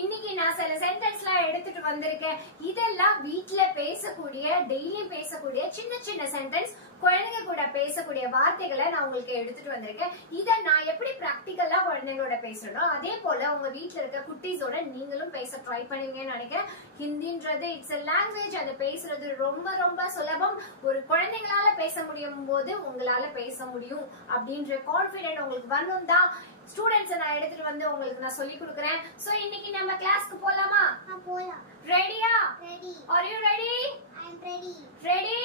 இன்னைக்கு நான் சில சென்டென்ஸ்லாம் எடுத்துட்டு வந்திருக்கேன். இதெல்லாம் வீட்ல பேசக்கூடிய, டெய்லி பேசக்கூடிய சின்ன சின்ன சென்டென்ஸ், குழந்தைங்க கூட பேசக்கூடிய வார்த்தைகளை நான் உங்களுக்கு எடுத்துட்டு வந்திருக்கேன். இத நான் எப்படி பிராக்டிகலா குழந்தைங்களோட பேசணும், அதே போல உங்க வீட்ல இருக்க குட்டீஸோட நீங்களும் பேச ட்ரை பண்ணுவீங்கன்னு நினைக்கிறேன். ஹிந்தின்றது இட்ஸ் a language. அது பேசுறது ரொம்ப ரொம்ப சுலபம். ஒரு குழந்தைங்களால பேச முடியும் போது உங்களால பேச முடியும் அப்படின்ற கான்ஃபிடென்ட் உங்களுக்கு வரணும் தான் ஸ்டூடெண்ட்ஸ் நான் எடுத்துட்டு வந்து உங்களுக்கு நான் சொல்லி கொடுக்கிறேன். சோ இன்னைக்கு நம்ம கிளாஸ்க்கு போலாமா? போலாம். ரெடியா? Ready. Are you ready? I am ready. Ready?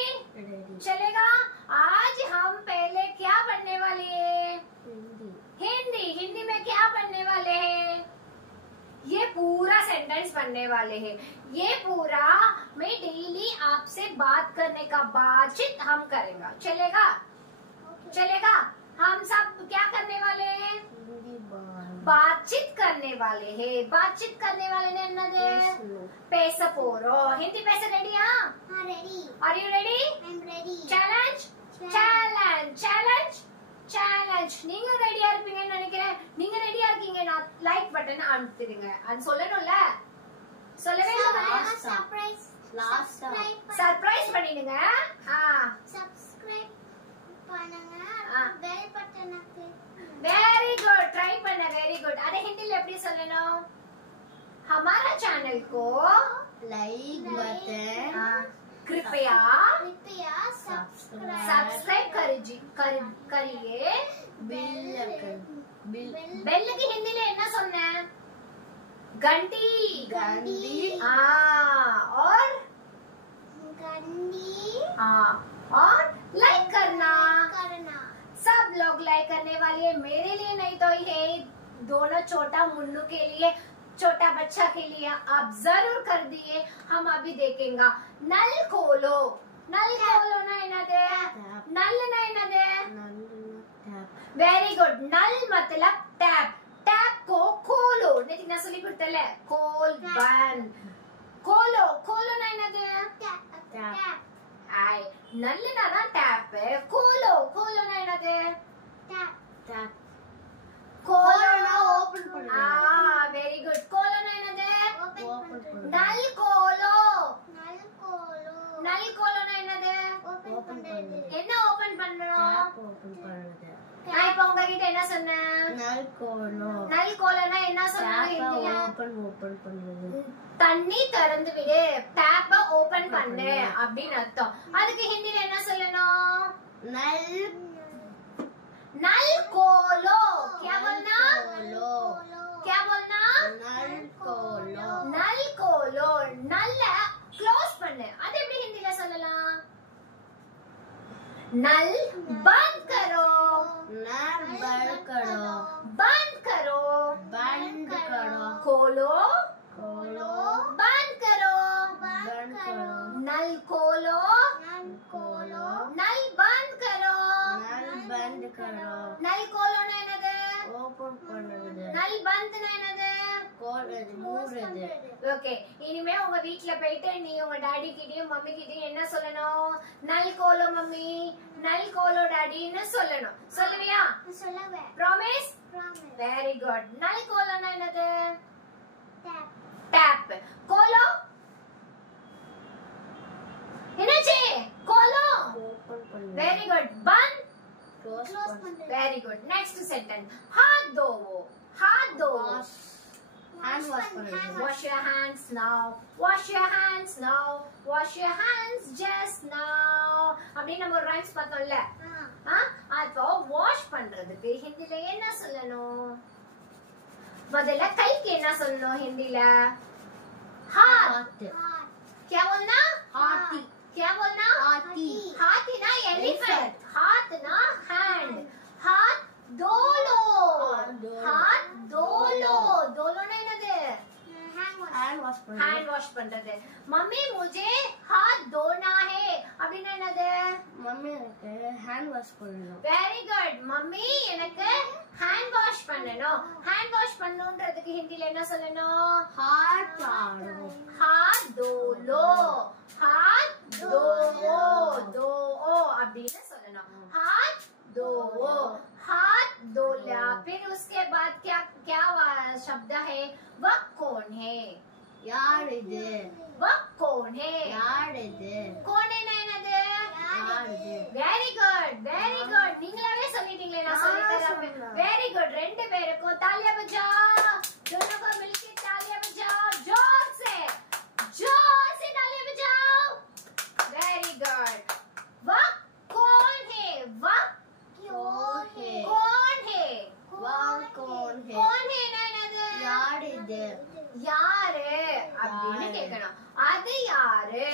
Ready. चलेगा। आज हम पहले क्या पढ़ने वाले हैं? हिंदी। हिंदी। हिंदी में क्या पढ़ने वाले हैं? ये पूरा सेंटेंस पढ़ने वाले हैं। ये पूरा मैं डेली आपसे बात करने का बातचीत हम करेंगे। चलेगा? चलेगा। हम सब क्या करने वाले हैं? हिंदी बातचीत करने वाले हैं। बातचीत करने वाले ने என்னது? பேச போறோம். ஹிந்தி பேச ரெடியா? हां ready. Are you ready? I am ready. Challenge. Challenge. Challenge. Challenge. நீங்க ரெடியா இருப்பீங்கன்னு நினைக்கிறேன். நீங்க ரெடியா இருக்கீங்கன்னா லைக் பட்டன் அழுத்திடுங்க. அது சொல்லணும்ல? சொல்லவே இல்ல. सरप्राइज. लास्ट சர்ப்ரைஸ் பண்ணிடுங்க. सब्सक्राइब பண்ணுங்க. பெல் பட்டனை கிளிக். Very good. ट्राई करना. Very good. अरे हिंदी में எப்படி சொல்லணும்? हमारा चैनल को लाइक बटन कृपया सब्सक्राइब करिए. बिल बेल की हिंदी में என்ன சொன்னேன்? घंटी. घंटी और घंटी और लाइक करना. करना. सब लोग लाइक करने वाले हैं. मेरे लिए नहीं तो ये दोनों छोटा मुन्नू के लिए, छोटा बच्चा के लिए आप जरूर कर दिए. हम अभी देखेंगे. नल खोलो. नल खोलो ना इनदे. नल ना इनदे. Very good. नल मतलब टैप. टैप को खोलो. नहीं ना सुली कुर्तले. खोल बंद. खोलो. खोलो ना इनदे. टैप. आई नल ना ना टैप है. खोलो. खोलो ना इनदे. टैप. टैप खोलो ना ओपन பண்ணுங்க. Very good. खोलो ना इनदे. ओपन करो. नल खोलो. नल खोलो. नल खोलो ना इनदे. ओपन பண்ணுது. என்ன ஓபன் பண்ணனும்? टैप ओपन பண்ணுங்க. நான் இப்ப உங்ககிட்ட என்ன சொன்னேன்? नल खोलो. நல் கோலனா என்ன சொன்னாங்க टैप ஹிந்தில? ओपन பண்ணுங்க. தண்ணி திறந்து விடு. டேப்ப ஓபன் பண்ணு அப்படின்னு அர்த்தம். அதுக்கு ஹிந்தில என்ன சொல்லணும்? नल नल खोलो. क्या बोलना? खोलो. क्या बोलना? नल खोलो. नल खोलो. नल க்ளோஸ் பண்ணு. அது எப்படி ஹிந்தில சொல்லலாம்? नल बंद करो. नल बंद करो. बंद करो. बंद करो. खोलो. खोलो. बंद करो. बंद करो. नल खोलो. नल खोलो. नल बंद करो. नल बंद करो. नल खोलो ना என்னது? ओपन பண்ணுங்க. நல் பந்த் ना என்னது? கோல்றது மூடுறது. ஓகே. இனிமே உங்க வீட்ல போயிட்டு நீ உங்க டாடி கிட்டயும் மம்மி கிட்டயும் என்ன சொல்லணும்? நல் கோலோ மம்மி, நல் கோலோ டாடின்னு சொல்லணும். சொல்லுவியா? சொல்லவே. ப்ராமிஸ்? Promise. Very good. நல் கோலோனா என்னது? Tap. டேப். கோலோ என்னாச்சு? கோலோ. ஓபன் பண்ணுங்க. Very good. பந்த். க்ளோஸ் Close பண்ணுங்க. பண்ணுது. Very good. Next sentence. हाथ धोवो. हाथ धोवो. Hand wash பண்ணுங்க. Wash your hands now. Wash your hands now. Wash your hands just now. அப்படி நம்ம ஒரு ரைம்ஸ் பார்த்தோம்ல. அப்போ வாஷ் பண்றதுக்கு ஹிந்தில என்ன சொல்லணும்? முதல்ல கைக்கு என்ன சொல்லணும் ஹிந்தில? हाथ. हाथ. क्या बोलना? हाथी. क्या बोलना? हाथी. हाथी ना एलिफेंट. हाथ ना हैंड. हाथ धो लो. हाथ धो लो. धो लो ना என்னது? Hand wash பண்ணுங்க. हैंड वॉश பண்றது. मम्मी मुझे हाथ धोना है அப்படினா என்னது? மம்மி எனக்கு hand wash பண்ணனும். Very good. மம்மி எனக்கு ஹேண்ட் வாஷ் பண்ணனும். ஹேண்ட் வாஷ் பண்ணனும்ன்றதுக்கு ஹிந்தில என்ன சொல்லணும்? हाथ झाड़ो. हाथ धो लो. हाथ धो दो அப்படின்னு சொல்லணும். हाथ धो. हाथ धो लिया. फिर उसके बाद क्या क्या शब्द है? वह कौन है? யார் இது? वह कौन है? யார் இது? कौन है ना என்னது? யார் இது? Very good very good. நீங்களாவே சொல்லிட்டீங்களே, நான் சொல்லி தரேன். Very good. ரெண்டு பேருக்கும் तालियां बजाओ. दोनों को मिलके तालियां बजाओ. जोर से तालियां बजाओ. Very good. वह कौन है? वह कौन है? कौन है? वह कौन है? कौन है ना என்னது? யார் இது? யாரு அப்படின்னு கேட்கணும். அது யாரு?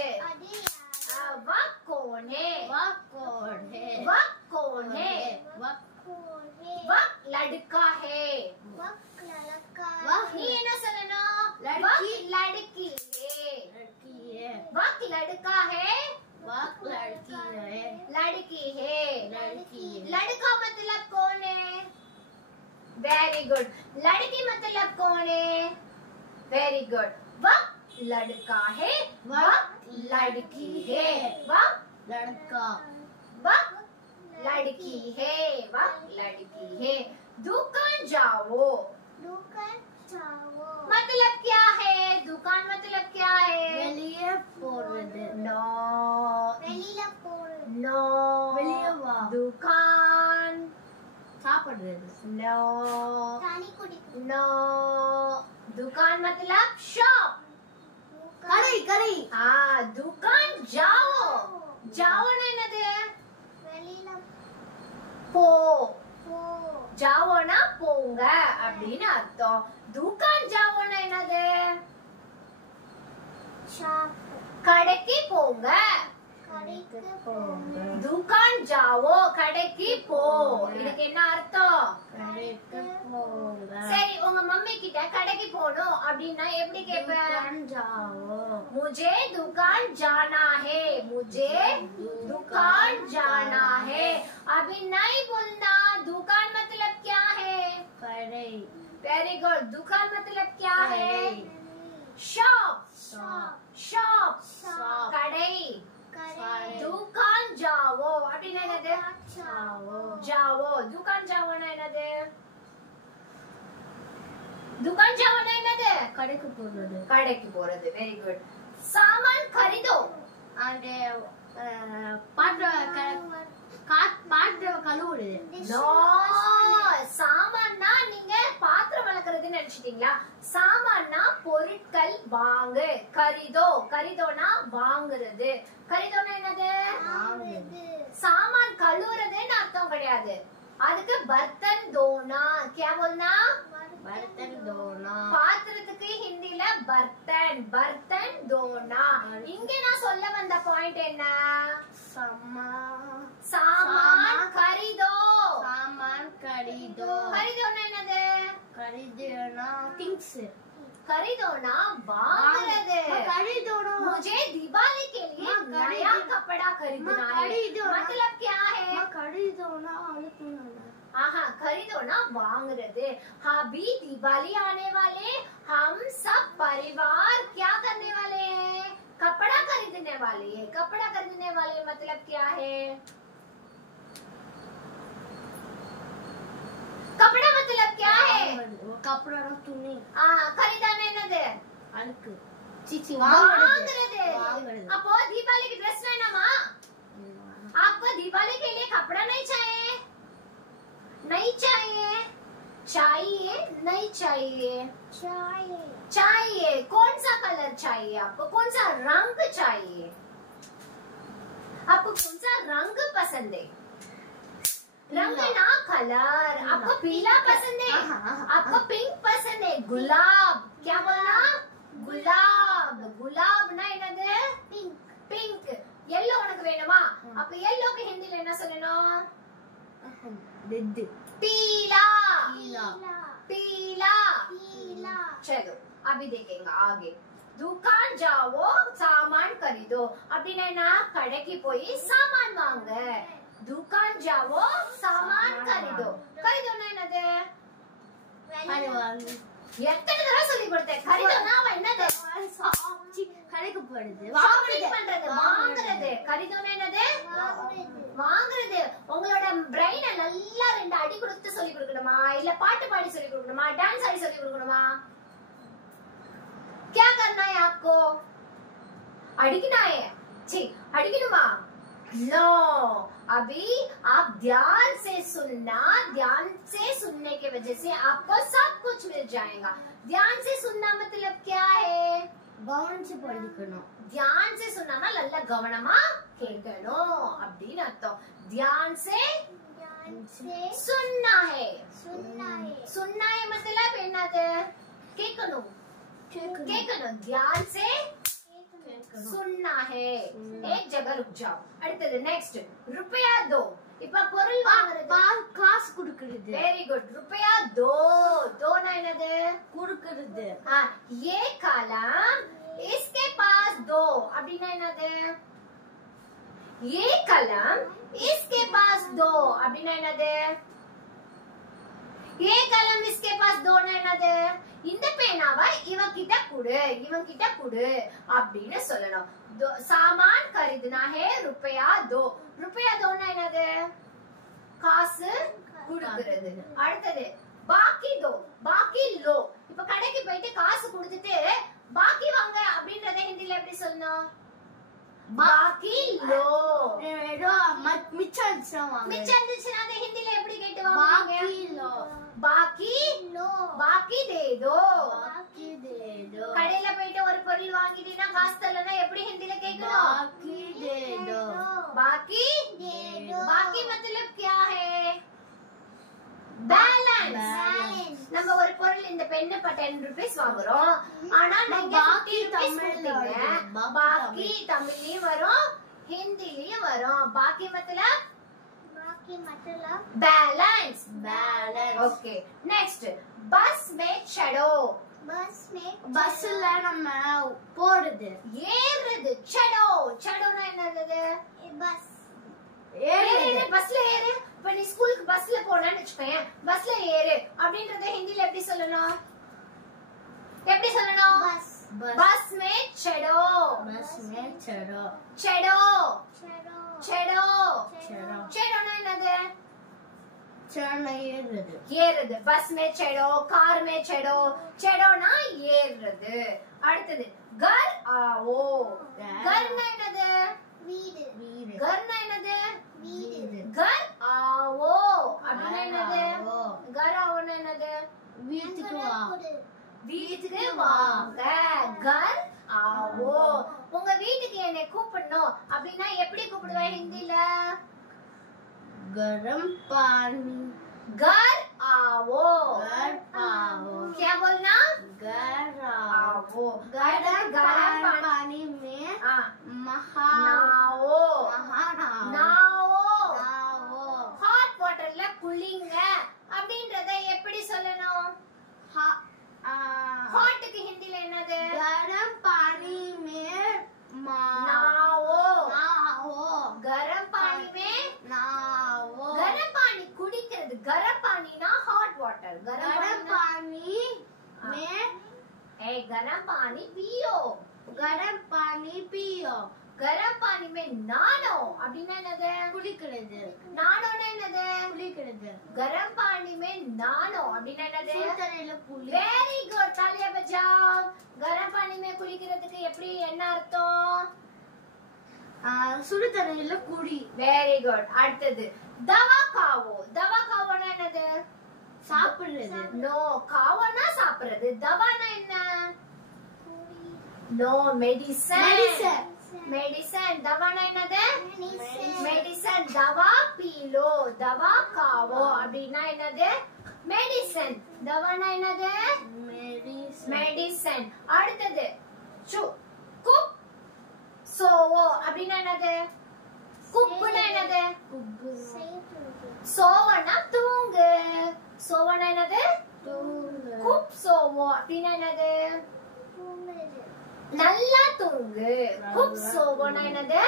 वह कौन है? वह कौन है? वह कौन है? वह वह लड़का है. वह நீ என்ன சொல்லணும்? लड़की. वह लड़की है. लड़की है. वह लड़का है. वह लड़की है. लड़की है. लड़की है. लड़का मतलब कौन है? Very good. लड़की मतलब कौन है? Very good. वह लड़का है. वह लड़की है. वह लड़का. वह लड़की है. वह लड़की है. दुकान जाओ. मतलब क्या है? दुकान मतलब क्या है? வெளியே போறது. नो வெளியே வா. दुकान சாப்பிடுறது. No no. दुकान मतलब शॉप. கடை கடை. हाँ, दुकान जाओ. जाओ ना என்னது? போ. ஜாவோனா போங்க அப்படின்னு அர்த்தம். दुकान जाओனா என்னது? கடைக்கு போங்க. दुकान जाओ, கடைக்கு போ. இதுக்கு என்ன அர்த்தம்? கடைக்கு போங்க. சரி, உங்க மம்மி கிட்ட கடைக்கு போணும் அப்படின்னா எப்படி கேப்ப? दुकान जाओ. मुझे दुकान जाना है. मुझे दुकान जाना है. अभी नहीं बोलना. दुकान मतलब क्या है? கடை. Very good. दुकान मतलब क्या है? शॉप. शॉप. கடை. दुकान जाओ அப்படின்னா என்னது? जाओ. दुकान जाओனா என்னது? दुकान जाओனா என்னது? கடைக்கு போறது. கடைக்கு போறது. Very good. सामान खरीदो. அந்த பாத்திரம் கழுவுறது. நோ. சாமான்னா நீங்க பாத்திரம் வளர்க்கறதுன்னு நினைச்சிட்டீங்களா? சாமான்னா பொருட்கள் வாங்கு. கரிதோ. கரிதோனா வாங்குறது. கரிதோனா என்னது? சாமான் கழுவுறதுன்னு அர்த்தம் கிடையாது. அதுக்கு பர்த்தன் தோனா. क्या बोलना? बर्तन धोना. பாத்திரத்துக்கு ஹிந்தில பர்த்தன். பர்த்தன் தோனா. இங்க நான் சொல்ல வந்த பாயிண்ட் என்ன? சாமான் खरीदो. सामान खरीदो. खरीदोना என்னது? खरीदना थिंग्स. खरीदोना வாங்குறது. खरीदोना. मुझे दिवाली के लिए नया कपड़ा खरीदना है. मतलब क्या है? खरीदोना अனுப்பணும். हाँ, खरीदोना वांगरदे. अभी दिवाली आने वाले. हम सब परिवार क्या करने वाले हैं? कपड़ा खरीदने वाले हैं. कपड़ा खरीदने वाले मतलब क्या है? कपड़ा मतलब क्या है? कपड़ा துணி. खरीदाना என்னது? அழுக்கு. சிச்சி वांगरदे. वांगरदे. அப்போ दीपावली की ड्रेस लेना आपको दिवाली के लिए कपड़ा नहीं चाहिए? नहीं चाहिए. चाहिए नहीं चाहिए? चाहिए. कौन सा कलर चाहिए आपको? कौन सा रंग चाहिए? आपको कौन सा रंग पसंद है? रंग ना कलर. आपको पीला पसंद है? आपको पिंक पसंद है? गुलाब. क्या बोलना? गुलाब. गुलाब ना என்னது? पिंक. येलो உனக்கு வேணுமா? அப்ப येलोக்கு ஹிந்தில என்ன சொல்லணும்? ரெட். पीला. पीला. पीला. चलो अभी देखेंगे आगे. दुकान जाओ सामान खरीदो. அப்படினா என்ன? கடைக்கு போய் சாமான் வாங்க. दुकान जाओ सामान खरीदो. खरीदोனா என்னது? எத்தனை தடவை சொல்லி கொடுத்தேன்? खरीदोனா என்னது? கடைக்கு போறது. ஷாப்பிங் பண்றது. வாங்குறது. खरीदोனா என்னது? வாங்குறது. உங்களோட பிரைனை நல்லா ரெண்டு அடி கொடுத்து சொல்லி கொடுக்கணுமா? இல்ல பாட்டு பாடி சொல்லி கொடுக்கணுமா, டான்ஸ் ஆடி சொல்லி கொடுக்கணுமா? क्या करना है आपको? अड़कना है, ठीक अड़कनुमा? नो, अभी आप ध्यान से सुनना, ध्यान से सुनने के वजह से आपको सब कुछ मिल जाएगा। ध्यान से सुनना मतलब क्या है? கவனிச்சு படிக்கணும். ध्यान से सुनना ना लल्ला गवनमा கேட்கணும் அப்படின்னு அர்த்தம். ध्यान से सुनना है, सुनना है मतलब என்னது? கேட்கணும், கேட்கணும். ध्यान से सुनना है. एक जगह रुक जाओ. அடுத்தது नेक्स्ट रुपया दो. இப்ப பொருள் வாங்குறது, காசு குடுக்குறது. Very good. रुपया दो, दोना என்னது? குடுக்குறது. ये कलम इसके पास दो அப்படினா என்னது? ये कलम इसके पास दो அப்படினா என்னது? ये कलम इसके पास दो என்னது? இந்த பேனாவை இவன் கிட்ட குடு, இவன் கிட்ட குடு அப்படின்னு சொல்லணும். सामान खरीदना है, रुपया दो. रुपया दो என்னது? காசு குடுக்குறது. அடுத்தது பாக்கி दो, பாக்கி लो. இப்ப கடைக்கு போயிட்டு காசு கொடுத்துட்டு பாக்கி வாங்க அப்படின்றத ஹிந்தில எப்படி சொல்லணும்? பாக்கி लो. ஏதோ மிச்சம் இருந்துச்சுனா மிச்சம் இருந்துச்சுனா அதை ஹிந்தில எப்படி கேட்டு வாங்குவீங்க? பாக்கி லோ. பாக்கி लो, பாக்கி दे दो. பாக்கி दे दो. கடையில போயிட்டு ஒரு பொருள் வாங்கிட்டீனா காசு தரலனா எப்படி ஹிந்தில கேட்கணும்? பாக்கி दे दो. बाकी दे दो. बाकी मतलब क्या है? பேலன்ஸ். நம்ம ஒரு பொருள் இந்த பென் இப்ப 10 ரூபீஸ் வாங்குறோம், ஆனா நீங்க பாக்கி 50 ரூபீஸ் தமிழ்ல கொடுத்தீங்க. வரும். பாக்கி தமிழ்லயும் வரும், ஹிந்திலயும் வரும். பாக்கி मतलब बैलेंस, பேலன்ஸ். ओके. नेक्स्ट बस में चढ़ो. பஸ்ல நம்ம போறது. ஏறுறது. चढ़ो, चढ़ोனா என்னது? ஏறுறது. பஸ்ல ஏறு. இப்ப நீ ஸ்கூலுக்கு பஸ்ல போறேன்னு வெச்சுக்கோங்க, பஸ்ல ஏறு அப்படின்றத ஹிந்தில எப்படி சொல்லணும்? எப்படி சொல்லணும்? बस में चढ़ो. பஸ் மே चढ़ो. चढ़ो, चढ़ो. चढ़ो. चढ़ोனா என்னது? चढ़ना ஏறுறது. ஏறுறது. बस में चढ़ो, कार में चढ़ो. चढ़ोனா ஏறுறது. அடுத்தது घर आओ. घरனா என்னது? வீடு. घरனா என்னது? வீடு. घर आओ அப்படினா என்னது? आओ. घर आओனா என்னது? வீட்டுக்கு வா. வீட்டுக்கு வாங்க. घर आओ. உங்க வீட்டுக்கு என்னை கூப்பிடணும் அப்படினா எப்படி கூப்பிடுவேன் ஹிந்தில? गरम पानी. घर आओ. घर आओ. क्या बोलना? घर आओ. आओ. गरम पानी में हाँ, नहाओ. नाओ. नहाओ. ஹாட் வாட்டர்ல குளிங்க அப்படின்றத எப்படி சொல்லணும்? ஹாட்டுக்கு ஹிந்தில என்னது? गरम पानी में नाओ. नहाओ. गरम पानी में नहाओ. गरम पानी குடிக்கிறது. गरम पानीனா हॉट वाटर. गरम पानी में गरम पानी पियो. गरम पानी पियो. गरम पानी में नानो அப்படினா என்னது? குளிக்கிறது. நானோனா என்னது? குளிக்கிறது. गरम पानी में नानो அப்படினா என்னது? சுடுதண்ணில குளி. Very good. தாலியா பஜாओ. गरम पानी में குளிக்கிறதுக்கு எப்படி என்ன அர்த்தம்? சுடுதண்ணில குடி. Very good. அடுத்தது दवा खाओ. दवा खाओனா என்னது? சாப்பிடுறது. நோ, காவோனா சாப்பிடுறது. दवाனா என்ன? No, medicine. मेडिसिन. दवाना என்னது? मेडिसिन. दवा पी लो. दवा खाओ அப்படினா என்னது? मेडिसिन. दवाना என்னது? मेडिसिन. அடுத்தது குப் சோவோ அப்படினா என்னது? குப்புனா என்னது? சோவனா தூங்கு. சோவனா என்னது? குப் சோவோ அப்படினா என்னது? நல்லா தூங்கு. குப் சோவோனா என்னது?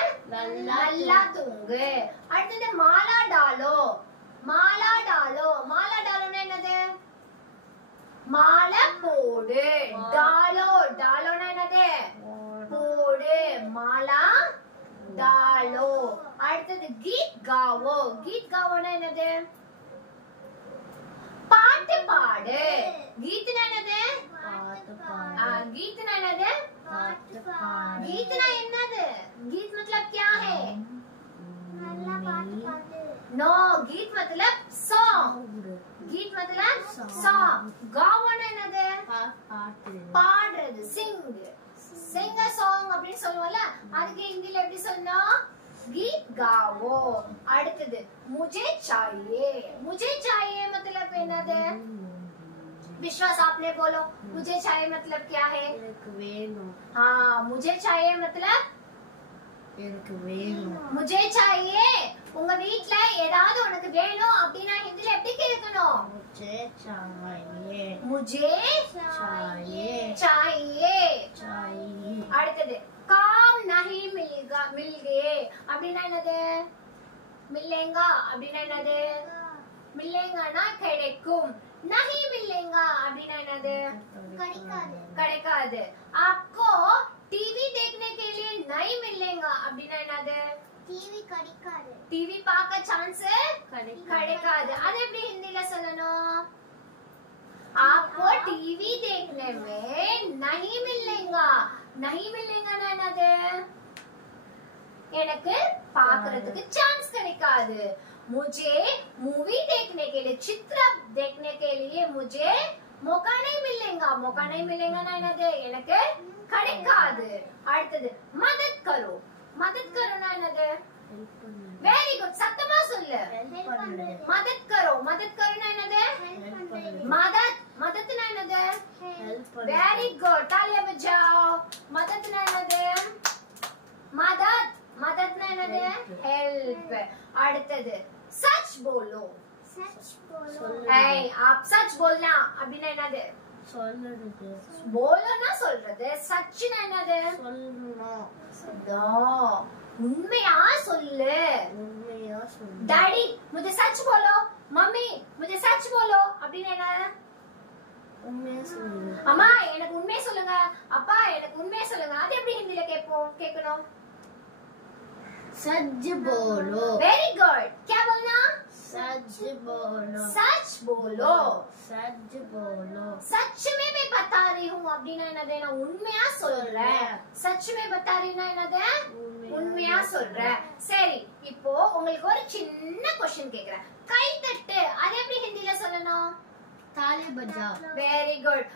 நல்லா தூங்கு. அடுத்தது மாலா டாலோ. மாலா டாலோ. மாலா டாலோனா என்னது? மாலை போடு. டாலோ. டாலோனா என்னது? போடு. மாலா டாலோ. அடுத்தது கீத் காவோ. கீத் காவோனா என்னது? பாட்டு பாடு. கீத்னா என்னது? பாட்டு பாடு. கீத்னா என்னது? பாட்டு பாடு. गीतना என்னது? गीत मतलब क्या है? நல்லா பாட்டு பாடு. नो, गीत मतलब song. गीत मतलब song. गावना என்னது? பாட்டு. பாடுறது, sing. sing a song அப்படினு சொல்லுவோம்ல, அதுக்கு ஹிந்தில எப்படி சொல்லணும்? गीत गाओ. அடுத்தது मुझे चाहिए. मुझे चाहिए मतलब என்னது? विश्वास आपने बोलो, मुझे चाहिए मतलब क्या है? எனக்கு வேணும். हाँ, मुझे चाहिए मतलब எனக்கு வேணும். मुझे चाहिए. உங்க வீட்ல ஏதாவது உனக்கு வேணும் அப்படினா ஹிந்தில எப்படி கேட்கணும்? मुझे चाहिए. मुझे चाहिए. चाहिए. चाहिए. அடுத்தது काम नहीं मिलेगा मिल गए அப்படினா என்னது? मिलेगा அப்படினா என்னது? मिलेगाனா கிடைக்கும். नहीं मिलेगा அப்படினா என்னது? கிடைக்காது. கிடைக்காது. आपको टीवी देखने के लिए नहीं मिलेगा அப்படினா என்னது? டிவி கிடைக்காது. टीवी பார்க்க சான்ஸ் கிடைக்காது. கிடைக்காது. அது எப்படி ஹிந்தில சொல்லணும்? आपको टीवी देखने में नहीं मिलेगा. नहीं मिलेगा ना என்னது? எனக்கு பார்க்கிறதுக்கு சான்ஸ் கிடைக்காது. मुझे मूवी देखने के लिए, चित्र देखने के लिए मुझे मौका नहीं मिलेगा. मौका नहीं मिलेगा ना என்னது? எனக்கு கிடைக்காது. அடுத்தது मदद करो. मदद करो ना என்னது? ஹெல்ப் பண்ணு. வெரி குட், சத்தமா சொல்லு. ஹெல்ப் பண்ணு. मदद करो. मदद करो ना என்னது? ஹெல்ப் பண்றது. मदद. मदद ना என்னது? ஹெல்ப் பண்ணு. वेरी गुड, तालियां बजाओ. मदद ना என்னது? मदद. मदद ना என்னது? हेल्प. அடுத்தது सच बोलो. Such polo. சொல்லு. ஏய், आप सच बोलना அப்படினா என்னது? சொல்லுறது. போலோனா சொல்றது. சச்னா என்னது? சொல்லணும். நோ, உண்மையா சொல்லு. உண்மையா சொல்லு. டாடி मुझे सच बोलो. मम्मी मुझे सच बोलो அப்படினா என்ன? உண்மையா சொல்லு. அம்மா எனக்கு உண்மையை சொல்லுங்க. அப்பா எனக்கு உண்மையை சொல்லுங்க. அது எப்படி ஹிந்தில கேட்கணும்? सच बोलो. Very good. क्या बोलना? सच बोलो. सच बोलो. सच बोलो. सच में मैं बता रही हूँ அப்படினா என்னது? நான் உண்மையா சொல்றேன். सच में बता रही हूँ என்னது? உண்மையா சொல்றேன். சரி, இப்போ உங்களுக்கு ஒரு சின்ன क्वेश्चन கேக்குறேன். கை தட்டு அது எப்படி ஹிந்தில சொல்லணும்? ताली बजाओ. Very good.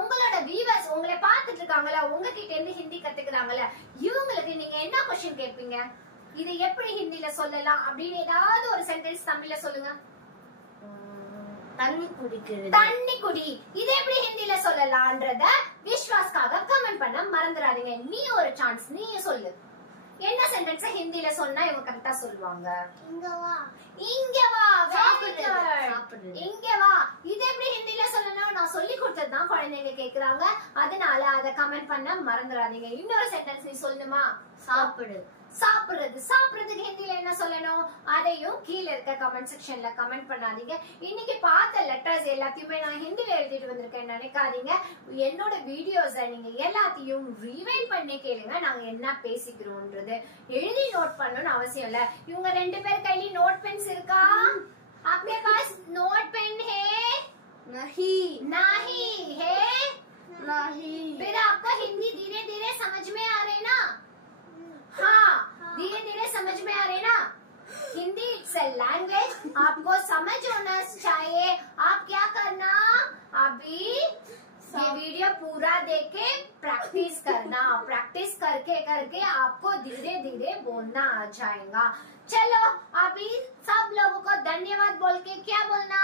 உங்களோட வியூவர்ஸ் உங்களை பார்த்துட்டு இருக்காங்கல, உங்ககிட்ட இருந்து ஹிந்தி கத்துக்கிறாங்கல, இவங்களுக்கு நீங்க என்ன क्वेश्चन கேட்பீங்க? இது எப்படி ஹிந்தில சொல்லலாம் அப்படின்னு ஏதாவது ஒரு சென்டென்ஸ் தமிழ்ல சொல்லுங்க. தண்ணி குடிக்கிறது. தண்ணி குடி. இது எப்படி ஹிந்தில சொல்லலாம்ன்றத விஸ்வாஸ்காக கமெண்ட் பண்ண மறந்துடாதீங்க. நீ ஒரு சான்ஸ், நீ சொல்லு. என்ன சென்டென்ஸ் ஹிந்தில சொன்னா இவங்க கரெக்ட்டா சொல்லுவாங்க? இங்க வா. இங்க வா. சாப்பிடுறது. இங்க வா. இது எப்படி ஹிந்தில சொல்லணும்? நான் சொல்லி கொடுத்தது தான் குழந்தைங்க கேக்குறாங்க. அதனால அத கமெண்ட் பண்ண மறந்துடாதீங்க. இன்னொரு சென்டென்ஸ் நீ சொல்லணுமா? சாப்பிடு. சாப்பிடுறது. சாப்பிடுறதுக்கு ஹிந்தில என்ன சொல்லணும்? அதையும் கீழ இருக்க கமெண்ட் செக்ஷன்ல கமெண்ட் பண்ணாதீங்க. இன்னைக்கு பார்த்த லெட்டர்ஸ் எல்லாத்தையுமே நான் ஹிந்தில எழுதிட்டு வந்திருக்கேன் நினைக்காதீங்க. என்னோட வீடியோஸை நீங்க எல்லாத்தையும் ரீவைண்ட் பண்ணி கேளுங்க. நாங்க என்ன பேசிக்கிறோம்ன்றது எழுதி நோட் பண்ணணும்னு அவசியம் இல்ல. இவங்க ரெண்டு பேர் கையில நோட் பென்ஸ் இருக்கா? आपके पास नोट पेन है? नहीं. नहीं है? नहीं. फिर आपका हिंदी धीरे धीरे समझ में आ रहे ना? हाँ, धीरे धीरे समझ में आ रहे ना? Hindi it's a language. आपको समझ होना चाहिए. आप क्या करना? अभी ये वीडियो पूरा देख के प्रैक्टिस करना. प्रैक्टिस करके करके आपको धीरे धीरे बोलना आ जाएगा. चलो अभी सब लोगों को धन्यवाद बोल के क्या बोलना?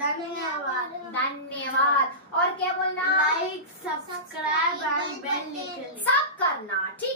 धन्यवाद. धन्यवाद. और क्या बोलना? Like, subscribe and bell icon. सब करना. ठीक